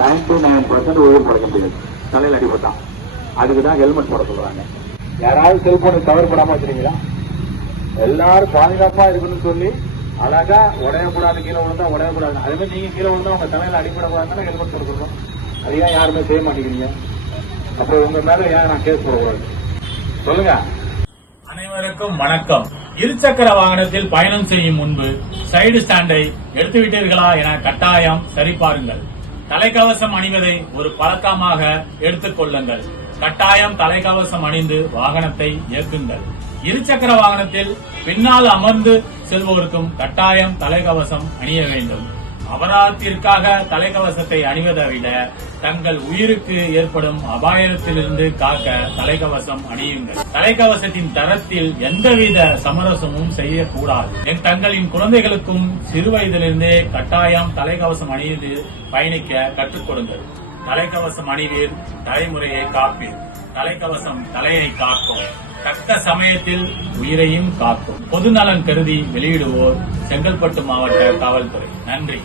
Ninety nine percent உயிர் பழக்க முடியாது. தலையில் அடிபட்டான் அதுக்கு தான் ஹெல்மெட் போட சொல்றாங்க. யாராவது செல்போனை தவறு படாம வச்சிருக்கீங்களா? எல்லாரும் பாதுகாப்பா இருக்கணும்னு சொல்லி அழகா உடையக்கூடாது கீழே விழுந்தா உடையக்கூடாது. அதே மாதிரி நீங்க கீழே விழுந்தா உங்க தலையில அடிபடக்கூடாதுன்னு ஹெல்மெட் போட சொல்றோம். அது ஏன் யாருமே செய்ய மாட்டேங்கிறீங்க? அப்போ உங்க மேல ஏன் நான் கேஸ் போடக்கூடாது? சொல்லுங்க. அனைவருக்கும் வணக்கம். இருசக்கர வாகனத்தில் பயணம் செய்யும் முன்பு சைடு ஸ்டாண்டை எடுத்துவிட்டீர்களா என கட்டாயம் சரிபாருங்கள். தலைக்கவசம் அணிவதை ஒரு பழக்கமாக எடுத்துக் கொள்ளுங்கள். கட்டாயம் தலைக்கவசம் அணிந்து வாகனத்தை இயக்குங்கள். இருசக்கர வாகனத்தில் பின்னால் அமர்ந்து செல்வோருக்கும் கட்டாயம் தலைக்கவசம் அணிய வேண்டும். அபராதத்திற்காக தலைக்கவசத்தை அணிவதை விட தங்கள் உயிருக்கு ஏற்படும் அபாயத்திலிருந்து காக்க தலைக்கவசம் அணியுங்கள். தலைக்கவசத்தின் தரத்தில் எந்தவித சமரசமும் செய்யக்கூடாது. என் தங்களின் குழந்தைகளுக்கும் சிறு வயதிலிருந்தே கட்டாயம் தலைக்கவசம் அணிந்து பயணிக்க கற்றுக் கொடுங்கள் தலைக்கவசம் அணிவீர் தலைமுறையை காப்பீர். தலைக்கவசம் தலையை காக்கும் தக்க சமயத்தில் உயிரையும் காக்கும். பொதுநலன் கருதி வெளியிடுவோர் செங்கல்பட்டு மாவட்ட காவல்துறை. நன்றி.